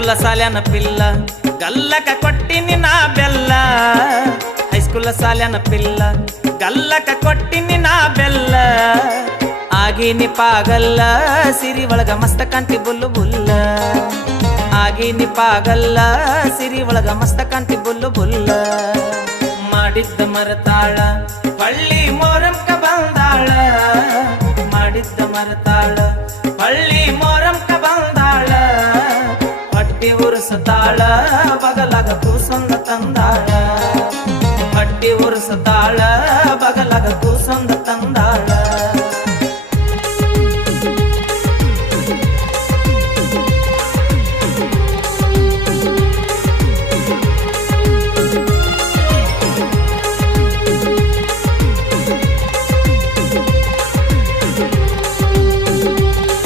ಹೈಸ್ಕೂಲ ಸಾಲ್ಯಾನ ಪಿಲ್ಲ ಗಲ್ಲಕ ಕೊಟ್ಟಿನಿ ನಾ ಬೆಲ್ಲ ಹೈಸ್ಕೂಲ ಸಾಲ್ಯಾನ ಪಿಲ್ಲ ಗಲ್ಲಕ ಕೊಟ್ಟಿನಿ ನಾ ಬೆಲ್ಲ ಆಗಿನಿ ಪಾಗಲ್ಲ ಸಿರಿ ಒಳಗ ಮಸ್ತ ಕಾಂತಿ ಬುಲ್ಲು ಬುಲ್ಲ ಆಗಿನಿ ಪಾಗಲ್ಲ ಸಿರಿ ಒಳಗ ಮಸ್ತ ಕಾಂತಿ ಬುಲ್ಲು ಬುಲ್ಲ ಮಾಡಿದ್ದ ಮರತಾಳ ಪಳ್ಳಿ ಮೋರಂಕ ಬಂದಾಳ ಮಾಡಿದ್ದ ಮರತಾಳ ಪಳ್ಳಿ ಮೋರಂಕ ಬಂದಾಳ ಹೊಟ್ಟಿ ಉರ್ಸತಾಳ ಬಗಲಾಗ ಕೂಸೊಂದ ತಂದಾಳ ಹೊಟ್ಟಿ ಉರ್ಸತಾಳ ಬಗಲಾಗ ಕೂಸೊಂದ